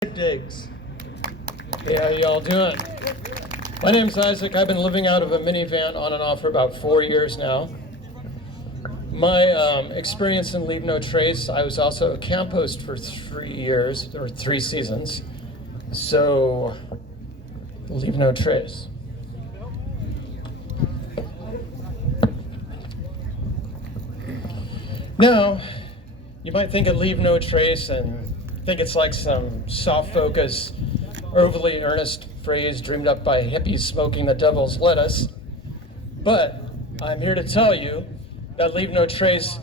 Digs. Hey, how y'all doing? My name's Izaak. I've been living out of a minivan on and off for about 4 years now. My experience in Leave No Trace, I was also a camp host for 3 years, or 3 seasons. So, Leave No Trace. Now, you might think of Leave No Trace and think it's like some soft focus, overly earnest phrase dreamed up by hippies smoking the devil's lettuce. But I'm here to tell you that Leave No Trace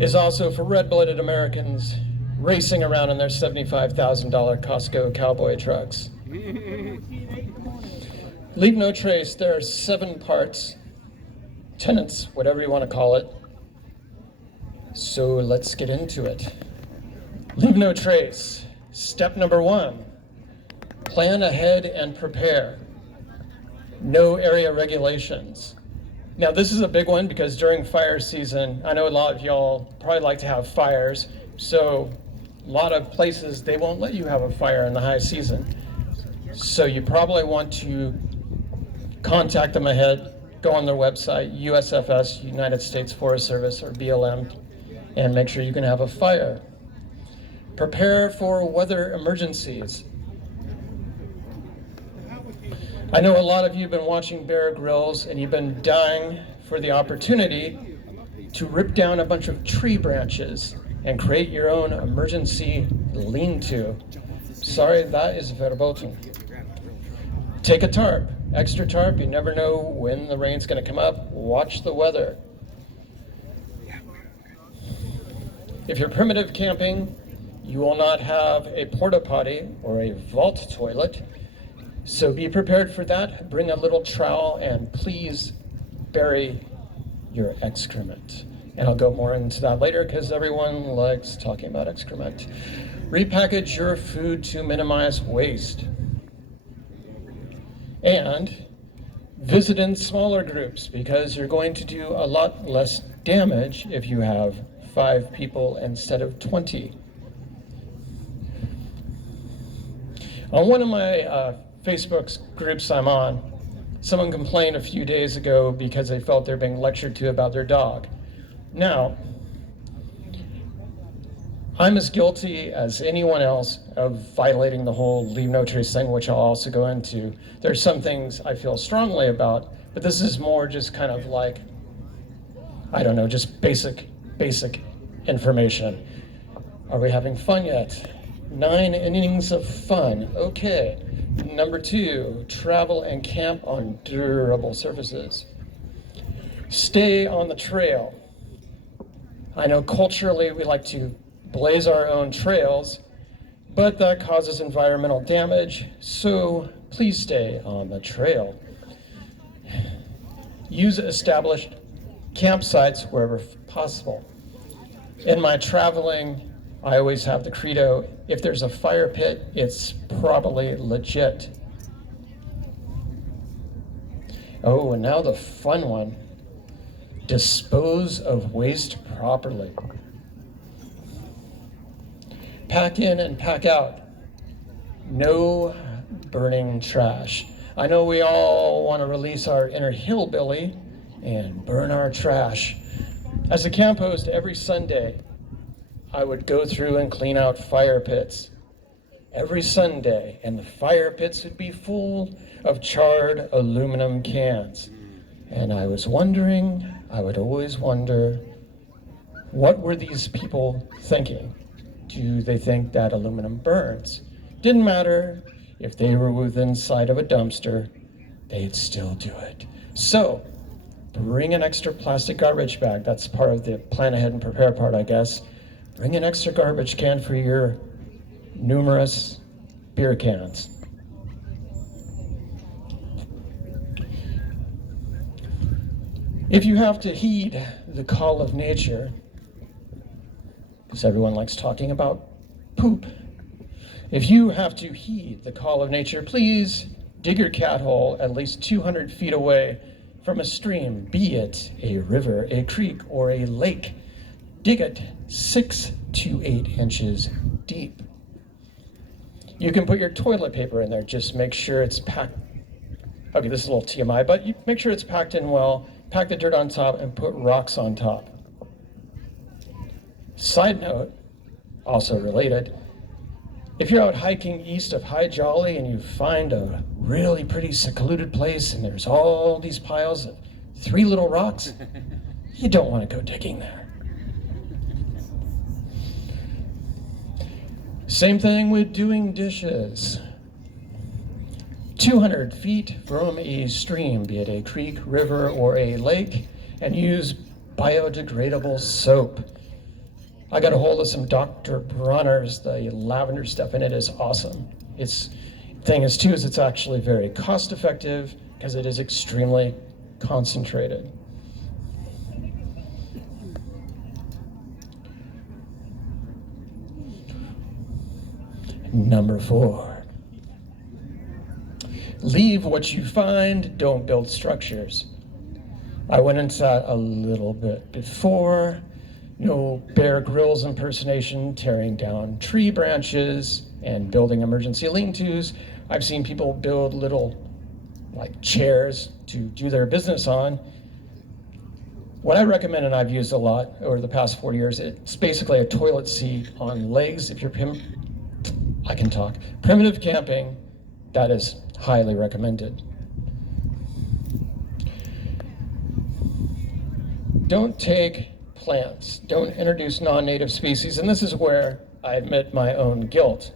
is also for red-blooded Americans racing around in their $75,000 Costco cowboy trucks. Leave No Trace, there are 7 parts, tenets, whatever you want to call it. So let's get into it. Leave no trace. Step number 1, plan ahead and prepare. No area regulations. Now this is a big one because during fire season, I know a lot of y'all probably like to have fires, so a lot of places, they won't let you have a fire in the high season. So you probably want to contact them ahead, go on their website, USFS, United States Forest Service, or BLM, and make sure you can have a fire. Prepare for weather emergencies. I know a lot of you have been watching Bear Grylls and you've been dying for the opportunity to rip down a bunch of tree branches and create your own emergency lean-to. Sorry, that is verboten. Take a tarp, extra tarp. You never know when the rain's going to come up. Watch the weather. If you're primitive camping, you will not have a porta potty or a vault toilet, so be prepared for that. Bring a little trowel and please bury your excrement. And I'll go more into that later because everyone likes talking about excrement. Repackage your food to minimize waste. And visit in smaller groups because you're going to do a lot less damage if you have 5 people instead of 20. On one of my Facebook groups I'm on, someone complained a few days ago because they felt they're being lectured to about their dog. Now, I'm as guilty as anyone else of violating the whole Leave No Trace thing, which I'll also go into. There's some things I feel strongly about, but this is more just kind of like, I don't know, just basic information. Are we having fun yet? 9 innings of fun. Okay. Number 2, travel and camp on durable surfaces. Stay on the trail. I know culturally we like to blaze our own trails, but that causes environmental damage, so please stay on the trail. Use established campsites wherever possible. In my traveling, I always have the credo, if there's a fire pit, it's probably legit. Oh, and now the fun one. Dispose of waste properly. Pack in and pack out. No burning trash. I know we all want to release our inner hillbilly and burn our trash. As a camp host, every Sunday, I would go through and clean out fire pits. Every Sunday, and the fire pits would be full of charred aluminum cans. And I was wondering, I would always wonder, what were these people thinking? Do they think that aluminum burns? Didn't matter if they were within sight of a dumpster, they'd still do it. So, bring an extra plastic garbage bag. That's part of the plan ahead and prepare part, I guess. Bring an extra garbage can for your numerous beer cans. If you have to heed the call of nature, because everyone likes talking about poop, if you have to heed the call of nature, please dig your cat hole at least 200 feet away from a stream, be it a river, a creek, or a lake. Dig it 6 to 8 inches deep. You can put your toilet paper in there, just make sure it's packed. Okay, this is a little TMI, but you make sure it's packed in well, pack the dirt on top, and put rocks on top. Side note, also related, if you're out hiking east of High Jolly and you find a really pretty secluded place and there's all these piles of 3 little rocks, you don't want to go digging there. Same thing with doing dishes. 200 feet from a stream, be it a creek, river, or a lake, and use biodegradable soap. I got a hold of some Dr. Bronner's. The lavender stuff in it is awesome. Thing is too, is it's actually very cost effective because it is extremely concentrated. Number 4. Leave what you find, don't build structures. I went into that a little bit before. No Bear Grylls impersonation, tearing down tree branches and building emergency lean-tos. I've seen people build little like chairs to do their business on. What I recommend, and I've used a lot over the past 4 years, it's basically a toilet seat on legs. If you're primitive camping, that is highly recommended. Don't take plants. Don't introduce non-native species, and this is where I admit my own guilt.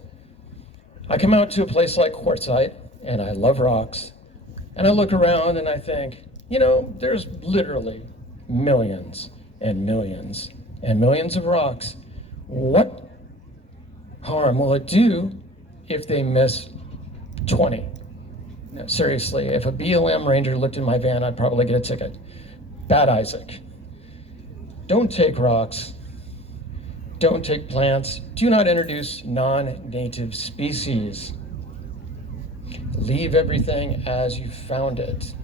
I come out to a place like Quartzsite, and I love rocks, and I look around and I think, there's literally millions and millions and millions of rocks. What harm will it do if they miss 20? No, seriously, if a BLM ranger looked in my van, I'd probably get a ticket. Bad Izaak. Don't take rocks. Don't take plants. Do not introduce non-native species. Leave everything as you found it.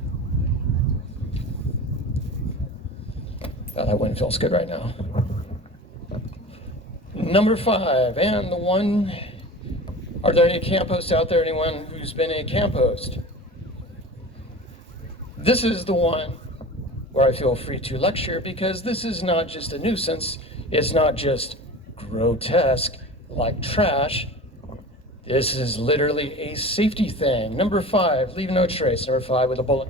Oh, that wind feels good right now. Number 5, and the one, are there any camp hosts out there? Anyone who's been a camp host? This is the one where I feel free to lecture, because this is not just a nuisance. It's not just grotesque like trash. This is literally a safety thing. Number 5, leave no trace. Number 5 with a bullet.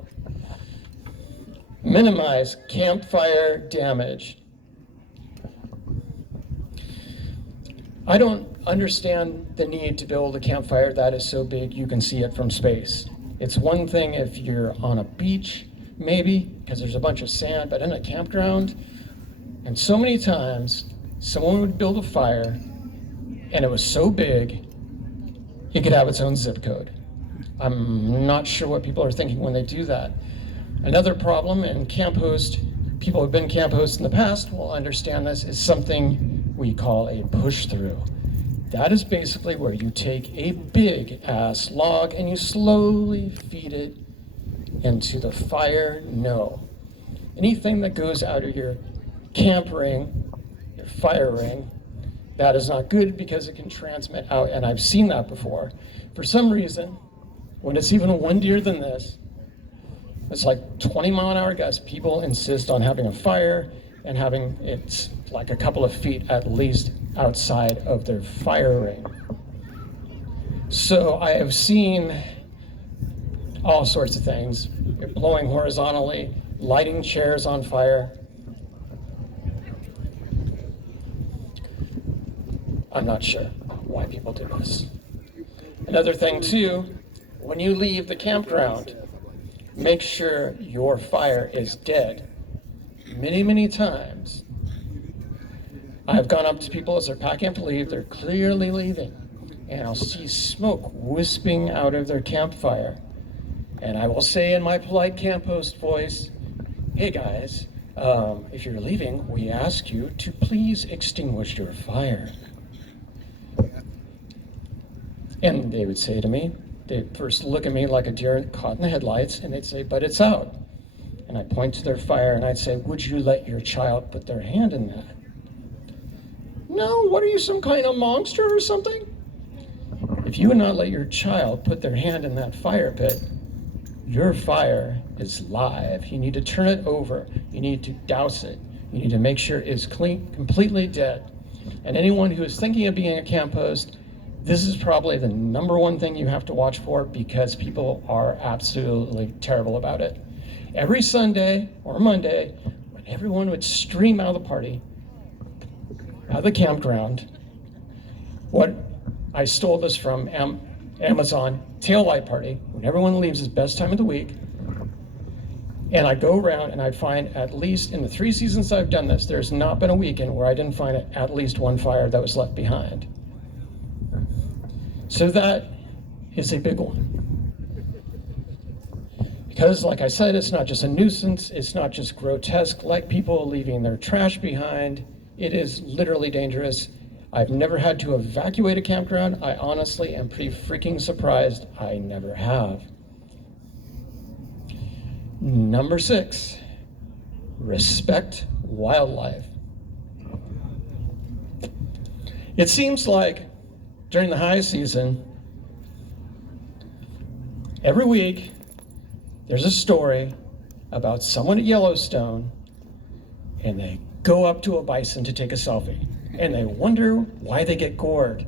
Minimize campfire damage. I don't understand the need to build a campfire that is so big you can see it from space. It's one thing if you're on a beach, maybe, because there's a bunch of sand, but in a campground, and so many times, someone would build a fire, and it was so big, it could have its own zip code. I'm not sure what people are thinking when they do that. Another problem in camp host, people who've been camp hosts in the past will understand this, is something we call a push through. That is basically where you take a big ass log and you slowly feed it into the fire. No. Anything that goes out of your camp ring, your fire ring, that is not good because it can transmit out, and I've seen that before. For some reason, when it's even windier than this, it's like 20-mile-an-hour gusts, people insist on having a fire and having it like a couple of feet at least outside of their fire ring. So I have seen all sorts of things, blowing horizontally, lighting chairs on fire. I'm not sure why people do this. Another thing too, when you leave the campground, make sure your fire is dead. Many, many times, I've gone up to people as they're packing up to leave, they're clearly leaving, and I'll see smoke wisping out of their campfire. And I will say in my polite camp host voice, hey guys, if you're leaving, we ask you to please extinguish your fire. And they would say to me, they'd first look at me like a deer caught in the headlights, and they'd say, but it's out. And I'd point to their fire and I'd say, would you let your child put their hand in that? No, what are you, some kind of monster or something? If you would not let your child put their hand in that fire pit, your fire is live. You need to turn it over. You need to douse it. You need to make sure it's clean, completely dead. And anyone who is thinking of being a camp host, this is probably the number one thing you have to watch for, because people are absolutely terrible about it. Every Sunday or Monday, when everyone would stream out of the party, out of the campground, what I stole this from Amazon, taillight party, when everyone leaves is best time of the week. And I'd go around and I'd find, at least in the 3 seasons I've done this, there's not been a weekend where I didn't find at least one fire that was left behind. So that is a big one. Because, like I said, it's not just a nuisance, it's not just grotesque, like people leaving their trash behind. It is literally dangerous. I've never had to evacuate a campground. I honestly am pretty freaking surprised I never have. Number 6, respect wildlife. It seems like during the high season, every week, there's a story about someone at Yellowstone, and they go up to a bison to take a selfie, and they wonder why they get gored.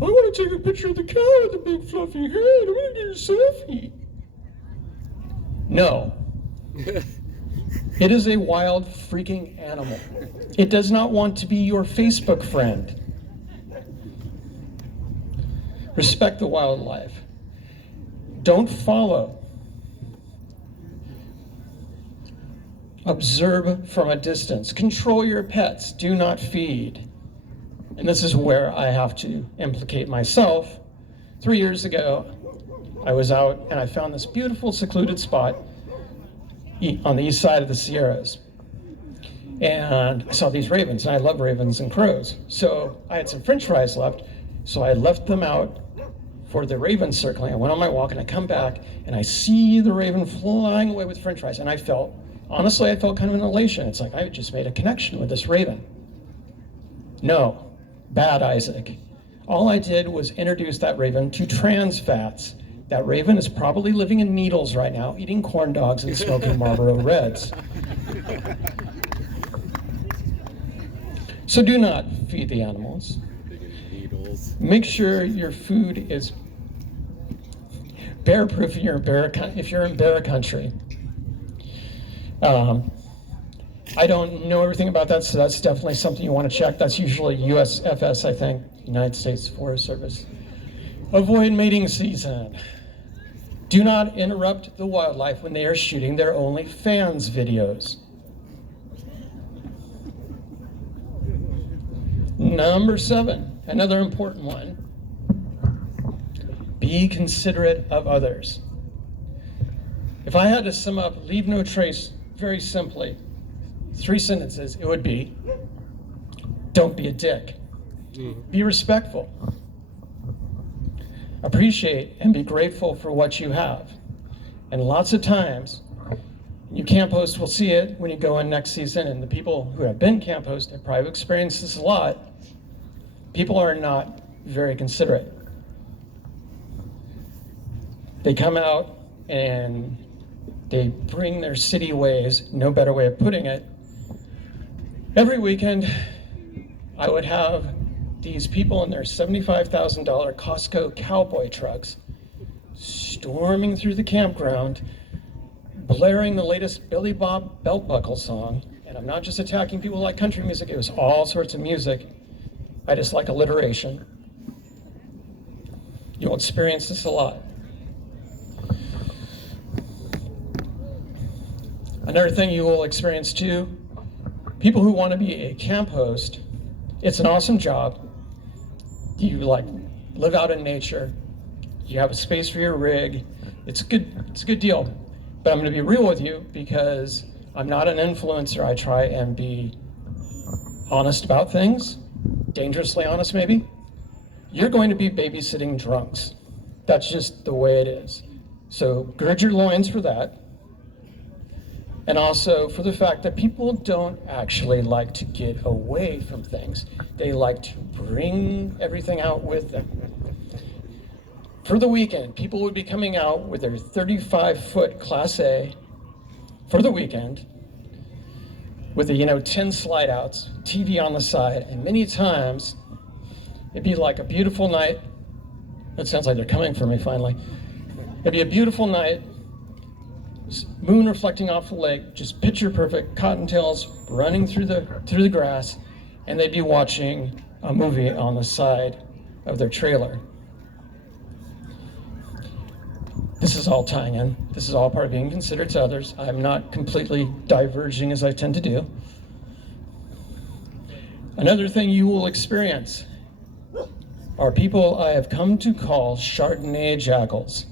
I want to take a picture of the cow with the big fluffy head. I want to do a selfie. No. It is a wild freaking animal. It does not want to be your Facebook friend. Respect the wildlife. Don't follow. Observe from a distance. Control your pets. Do not feed. And this is where I have to implicate myself. 3 years ago, I was out and I found this beautiful secluded spot on the east side of the Sierras. And I saw these ravens, and I love ravens and crows. So I had some French fries left, so I left them out for the raven circling. I went on my walk and I come back and I see the raven flying away with French fries, and I felt kind of an elation. It's like I just made a connection with this raven. No, bad, Izaak. All I did was introduce that raven to trans fats. That raven is probably living in Needles right now, eating corn dogs and smoking Marlboro Reds. So do not feed the animals. Make sure your food is bear-proof if you're in bear country. I don't know everything about that, so that's definitely something you want to check. That's usually USFS, I think, United States Forest Service. Avoid mating season. Do not interrupt the wildlife when they are shooting their OnlyFans videos. Number 7, another important one. Be considerate of others. If I had to sum up Leave No Trace very simply, 3 sentences, it would be, don't be a dick. Be respectful. Appreciate and be grateful for what you have. And lots of times, you camp hosts will see it when you go in next season, and the people who have been camp hosts have probably experienced this a lot. People are not very considerate. They come out and they bring their city ways, no better way of putting it. Every weekend, I would have these people in their $75,000 Costco cowboy trucks storming through the campground, blaring the latest Billy Bob belt buckle song. And I'm not just attacking people who like country music, it was all sorts of music. I just like alliteration. You'll experience this a lot. Another thing you will experience too, people who want to be a camp host, it's an awesome job. You live out in nature. You have a space for your rig. It's a good deal. But I'm going to be real with you because I'm not an influencer. I try and be honest about things, dangerously honest maybe. You're going to be babysitting drunks. That's just the way it is. So gird your loins for that. And also for the fact that people don't actually like to get away from things. They like to bring everything out with them. For the weekend, people would be coming out with their 35-foot Class A for the weekend with the 10 slide outs, TV on the side, and many times it'd be like a beautiful night. It sounds like they're coming for me finally. It'd be a beautiful night, moon reflecting off the lake, just picture perfect, cottontails running through the grass, and they'd be watching a movie on the side of their trailer. This is all tying in. This is all part of being considerate to others. I'm not completely diverging as I tend to do. Another thing you will experience are people I have come to call Chardonnay jackals.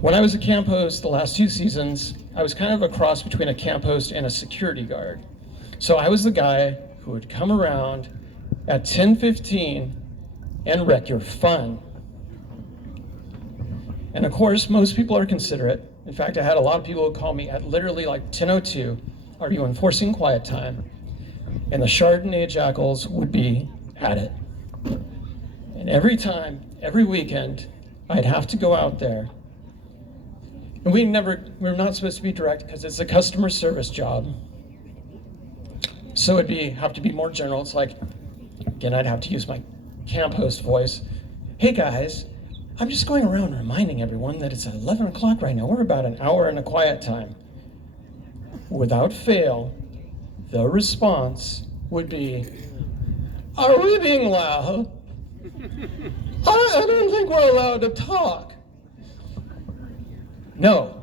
When I was a camp host the last 2 seasons, I was kind of a cross between a camp host and a security guard. So I was the guy who would come around at 10:15 and wreck your fun. And of course, most people are considerate. In fact, I had a lot of people who call me at literally like 10:02, are you enforcing quiet time? And the Chardonnay jackals would be at it. And every time, every weekend, I'd have to go out there. And we're not supposed to be direct because it's a customer service job. So it'd have to be more general. It's like, again, I'd have to use my camp host voice. Hey guys, I'm just going around reminding everyone that it's 11 o'clock right now. We're about an hour in a quiet time. Without fail, the response would be, are we being loud? I don't think we're allowed to talk. No,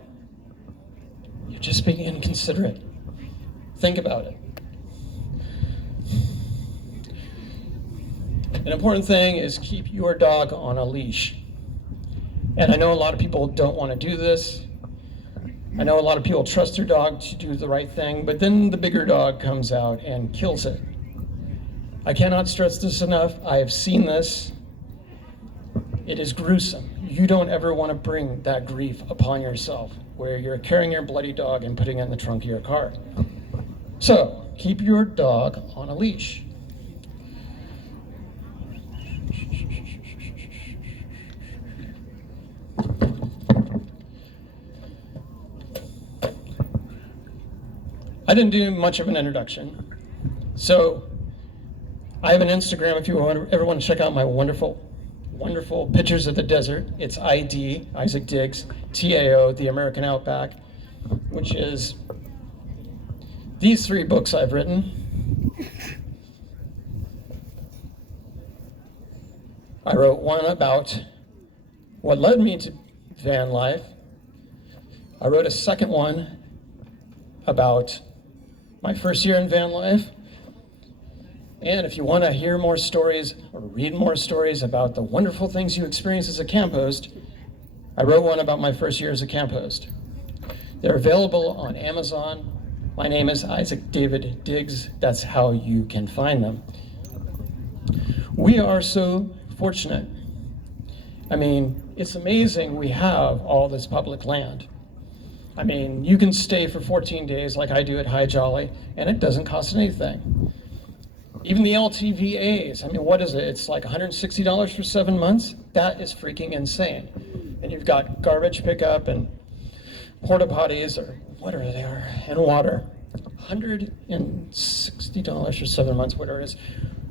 you're just being inconsiderate. Think about it. An important thing is keep your dog on a leash. And I know a lot of people don't want to do this. I know a lot of people trust their dog to do the right thing, but then the bigger dog comes out and kills it. I cannot stress this enough. I have seen this. It is gruesome. You don't ever want to bring that grief upon yourself, where you're carrying your bloody dog and putting it in the trunk of your car. So, keep your dog on a leash. I didn't do much of an introduction. So I have an Instagram if you ever want to check out my wonderful pictures of the desert. It's ID, Izaak Diggs, TAO, The American Outback, which is these 3 books I've written. I wrote one about what led me to van life. I wrote a second one about my first year in van life. And if you want to hear more stories or read more stories about the wonderful things you experience as a camp host, I wrote one about my first year as a camp host. They're available on Amazon. My name is Izaak David Diggs. That's how you can find them. We are so fortunate. I mean, it's amazing we have all this public land. I mean, you can stay for 14 days like I do at High Jolly, and it doesn't cost anything. Even the LTVAs, I mean, what is it? It's like $160 for 7 months? That is freaking insane. And you've got garbage pickup and porta potties, or whatever they are, and water. $160 for 7 months, whatever it is.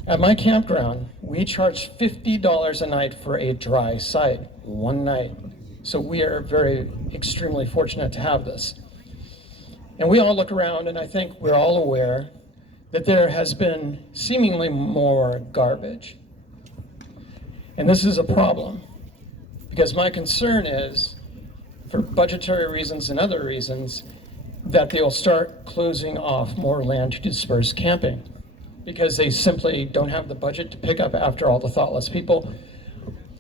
At my campground, we charge $50 a night for a dry site, one night. So we are extremely fortunate to have this. And we all look around, and I think we're all aware that there has been seemingly more garbage. And this is a problem, because my concern is, for budgetary reasons and other reasons, that they'll start closing off more land to disperse camping, because they simply don't have the budget to pick up after all the thoughtless people.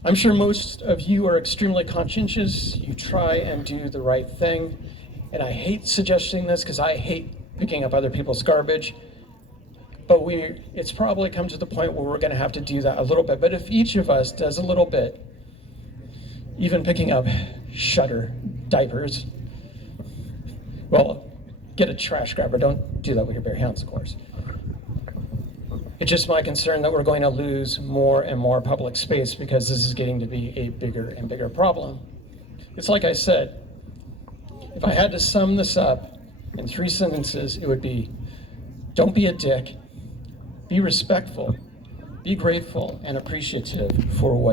I'm sure most of you are extremely conscientious. You try and do the right thing. And I hate suggesting this because I hate picking up other people's garbage. But it's probably come to the point where we're going to have to do that a little bit. But if each of us does a little bit, even picking up Shutter diapers, well, get a trash grabber. Don't do that with your bare hands, of course. It's just my concern that we're going to lose more and more public space because this is getting to be a bigger and bigger problem. It's like I said, if I had to sum this up in 3 sentences, it would be, don't be a dick, be respectful, be grateful and appreciative for what